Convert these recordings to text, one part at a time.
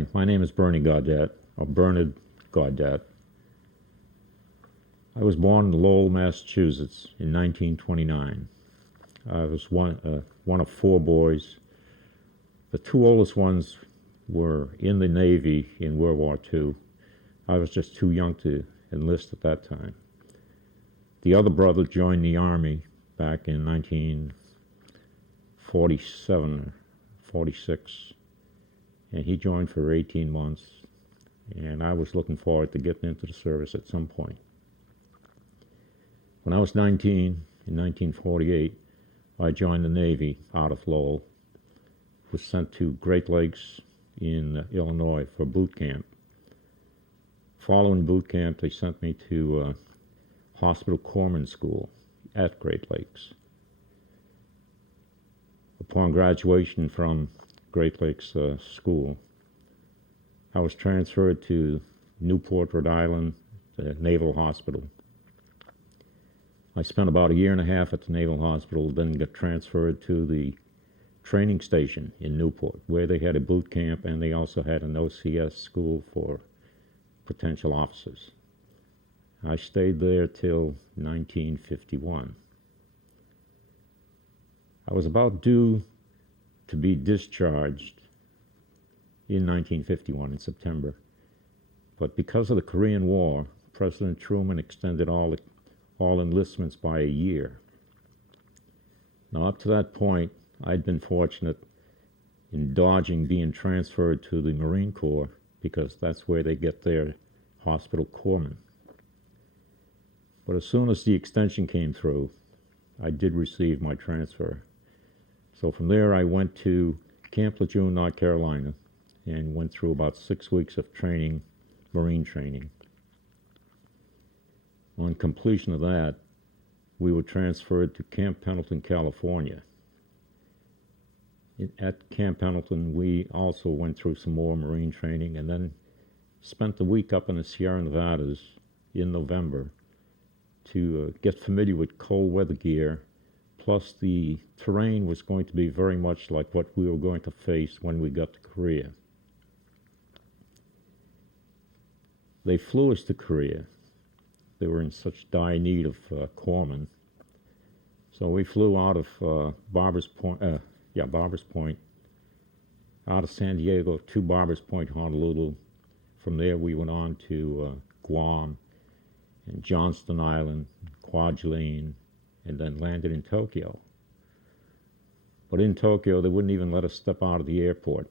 Hi, my name is Bernie Gaudette, or Bernard Gaudette. I was born in Lowell, Massachusetts in 1929. I was one of four boys. The two oldest ones were in the Navy in World War II. I was just too young to enlist at that time. The other brother joined the Army back in 1947 or 46, and he joined for 18 months, and I was looking forward to getting into the service at some point. When I was 19, in 1948, I joined the Navy out of Lowell, was sent to Great Lakes in Illinois for boot camp. Following boot camp, they sent me to Hospital Corpsman School at Great Lakes. Upon graduation from Great Lakes School, I was transferred to Newport, Rhode Island, the Naval Hospital. I spent about a year and a half at the Naval Hospital, then got transferred to the training station in Newport, where they had a boot camp and they also had an OCS school for potential officers. I stayed there till 1951. I was about due to be discharged in 1951 in September, but because of the Korean War, President Truman extended all enlistments by a year. Now, up to that point, I'd been fortunate in dodging being transferred to the Marine Corps because that's where they get their hospital corpsmen. But as soon as the extension came through, I did receive my transfer. So from there, I went to Camp Lejeune, North Carolina, and went through about 6 weeks of training, Marine training. On completion of that, we were transferred to Camp Pendleton, California. At Camp Pendleton, we also went through some more Marine training and then spent a week up in the Sierra Nevadas in November to get familiar with cold weather gear, plus the terrain was going to be very much like what we were going to face when we got to Korea. They flew us to Korea. They were in such dire need of corpsmen. So we flew out of Barbers Point, out of San Diego to Barbers Point, Honolulu. From there we went on to Guam and Johnston Island, Kwajalein, and then landed in Tokyo. But in Tokyo, they wouldn't even let us step out of the airport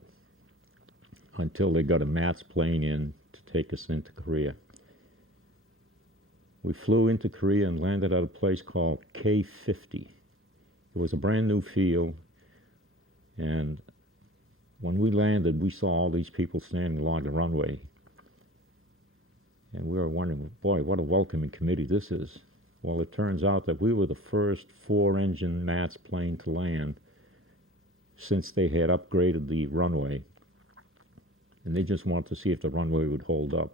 until they got a MATS plane in to take us into Korea. We flew into Korea and landed at a place called K-50. It was a brand new field, and when we landed, we saw all these people standing along the runway. And we were wondering, boy, what a welcoming committee this is. Well, it turns out that we were the first 4-engine MATS plane to land since they had upgraded the runway. And they just wanted to see if the runway would hold up.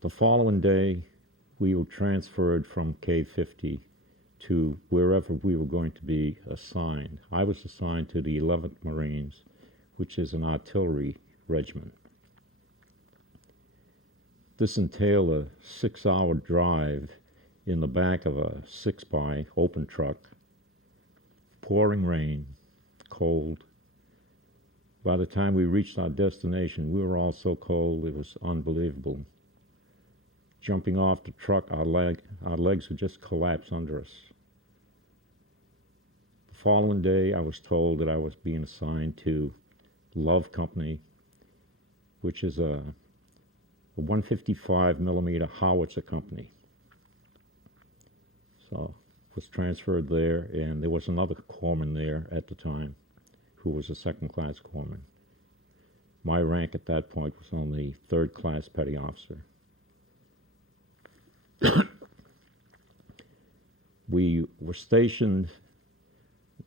The following day, we were transferred from K-50 to wherever we were going to be assigned. I was assigned to the 11th Marines, which is an artillery regiment. This entailed a 6-hour drive in the back of a 6x open truck, pouring rain, cold. By the time we reached our destination, we were all so cold it was unbelievable. Jumping off the truck, our legs would just collapse under us. The following day, I was told that I was being assigned to Love Company, which is a 155 millimeter howitzer company. So I was transferred there, and there was another corpsman there at the time who was a second-class corpsman. My rank at that point was only third-class petty officer. We were stationed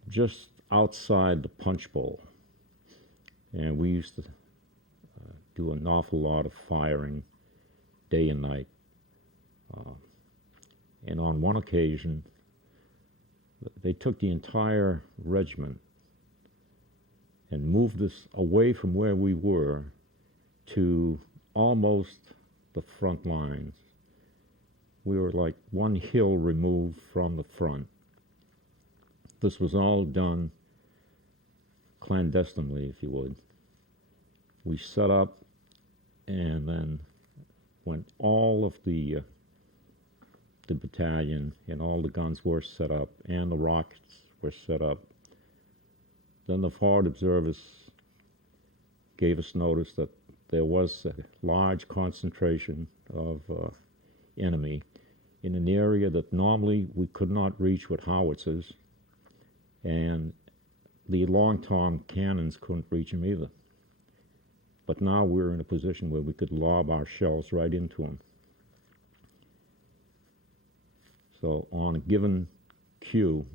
just outside the punch bowl, and we used to do an awful lot of firing day and night. And on one occasion, they took the entire regiment and moved us away from where we were to almost the front lines. We were like one hill removed from the front. This was all done clandestinely, if you would. We set up, and then when all of the battalion and all the guns were set up and the rockets were set up, then the forward observers gave us notice that there was a large concentration of enemy in an area that normally we could not reach with howitzers, and the long-tom cannons couldn't reach them either. But now we're in a position where we could lob our shells right into them. So on a given cue,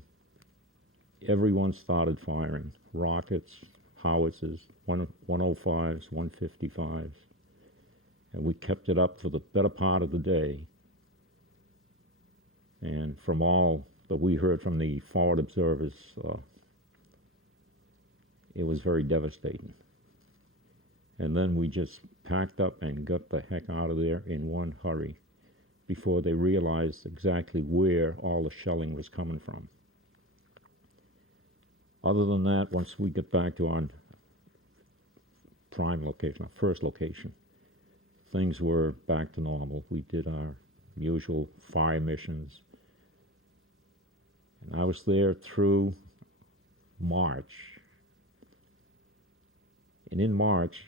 everyone started firing rockets, howitzers, 105s, 155s, and we kept it up for the better part of the day. And from all that we heard from the forward observers, it was very devastating. And then we just packed up and got the heck out of there in one hurry before they realized exactly where all the shelling was coming from. Other than that, once we get back to our prime location, our first location, things were back to normal. We did our usual fire missions. And I was there through March. And in March,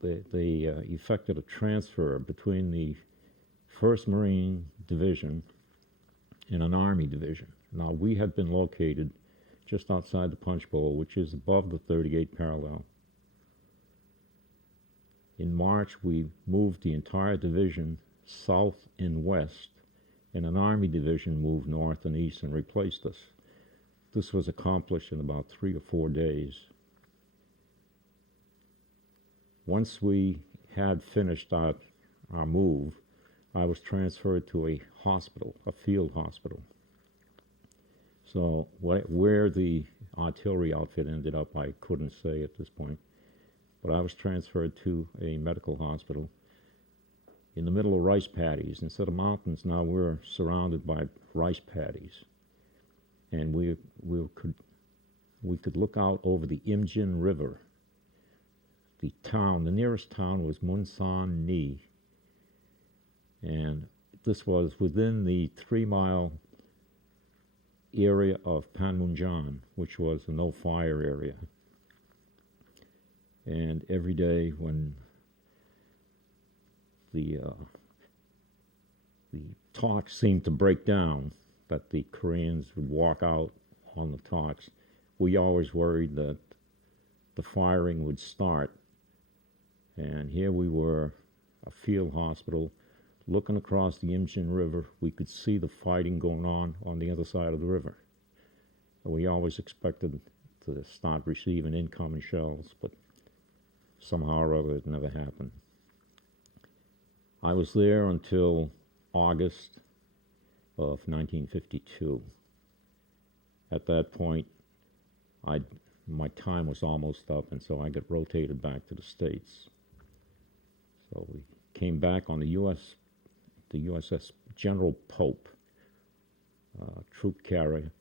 they effected a transfer between the 1st Marine Division and an Army Division. Now, we had been located just outside the Punch Bowl, which is above the 38 parallel. In March, we moved the entire division south and west, and an Army Division moved north and east and replaced us. This was accomplished in about 3 or 4 days. Once we had finished our move, I was transferred to a hospital, a field hospital. So where the artillery outfit ended up, I couldn't say at this point. But I was transferred to a medical hospital in the middle of rice paddies. Instead of mountains, now we're surrounded by rice paddies. And we could look out over the Imjin River. The nearest town was Munsan Ni. And this was within the 3-mile area of Panmunjom, which was a no-fire area. And every day when the talks seemed to break down, that the Koreans would walk out on the talks, we always worried that the firing would start. And here we were, a field hospital, looking across the Imjin River. We could see the fighting going on the other side of the river. We always expected to start receiving incoming shells, but somehow or other it never happened. I was there until August of 1952. At that point, my time was almost up, and so I got rotated back to the States. So we came back on the USS General Pope, troop carrier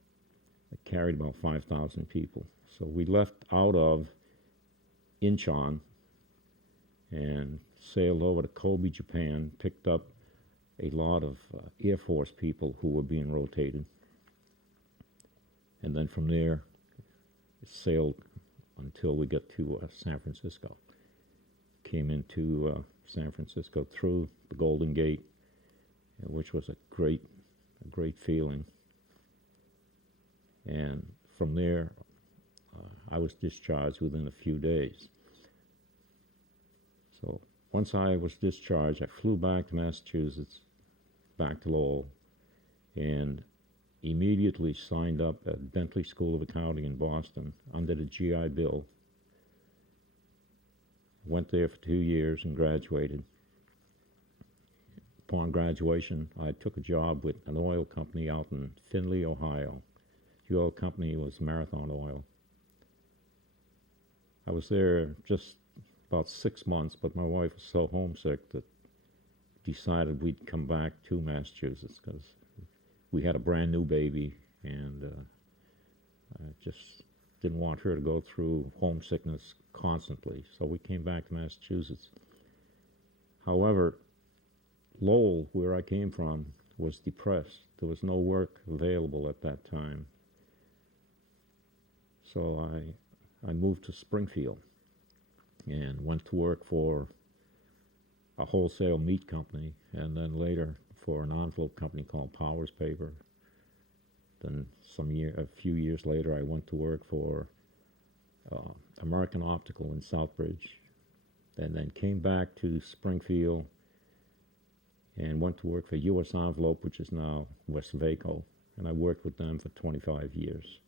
that carried about 5,000 people. So we left out of Incheon and sailed over to Kobe, Japan, picked up a lot of Air Force people who were being rotated. And then from there, sailed until we got to San Francisco. Came into San Francisco through the Golden Gate, which was a great feeling. And from there, I was discharged within a few days. So once I was discharged, I flew back to Massachusetts, back to Lowell, and immediately signed up at Bentley School of Accounting in Boston under the GI Bill. Went there for 2 years and graduated. Upon graduation, I took a job with an oil company out in Findlay, Ohio. The oil company was Marathon Oil. I was there just about 6 months, but my wife was so homesick that decided we'd come back to Massachusetts because we had a brand new baby, and I just didn't want her to go through homesickness constantly. So we came back to Massachusetts. However, Lowell, where I came from, was depressed. There was no work available at that time. So I moved to Springfield and went to work for a wholesale meat company, and then later for an envelope company called Powers Paper. Then a few years later, I went to work for American Optical in Southbridge, and then came back to Springfield and went to work for U.S. Envelope, which is now Westvaco, and I worked with them for 25 years.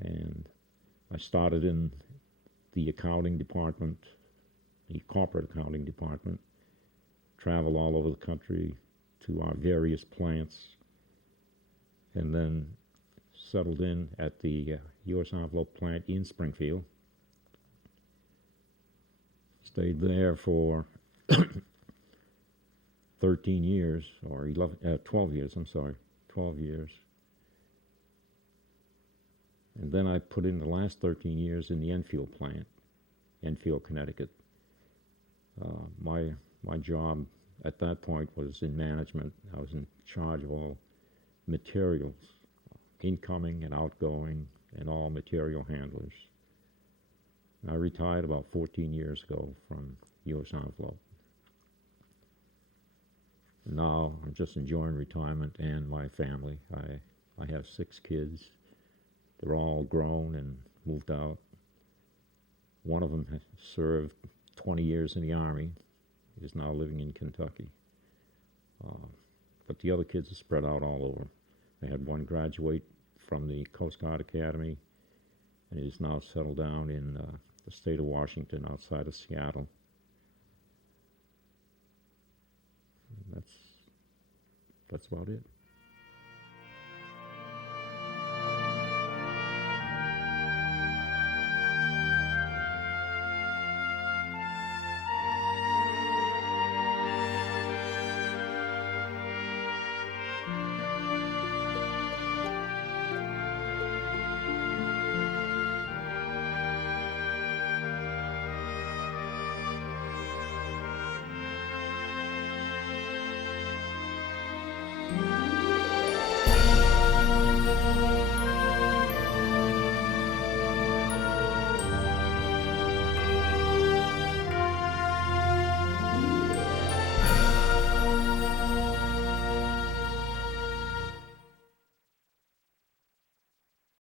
And I started in the accounting department, the corporate accounting department, traveled all over the country to our various plants, and then settled in at the U.S. Envelope plant in Springfield. Stayed there for 13 years, or 12 years, 12 years. And then I put in the last 13 years in the Enfield plant, Enfield, Connecticut. My job at that point was in management. I was in charge of all materials, incoming and outgoing, and all material handlers. I retired about 14 years ago from U.S. Envelope. Now I'm just enjoying retirement and my family. I have 6 kids. They're all grown and moved out. One of them has served 20 years in the Army. He is now living in Kentucky. But the other kids are spread out all over. I had one graduate from the Coast Guard Academy, and he is now settled down in the state of Washington outside of Seattle. And that's about it.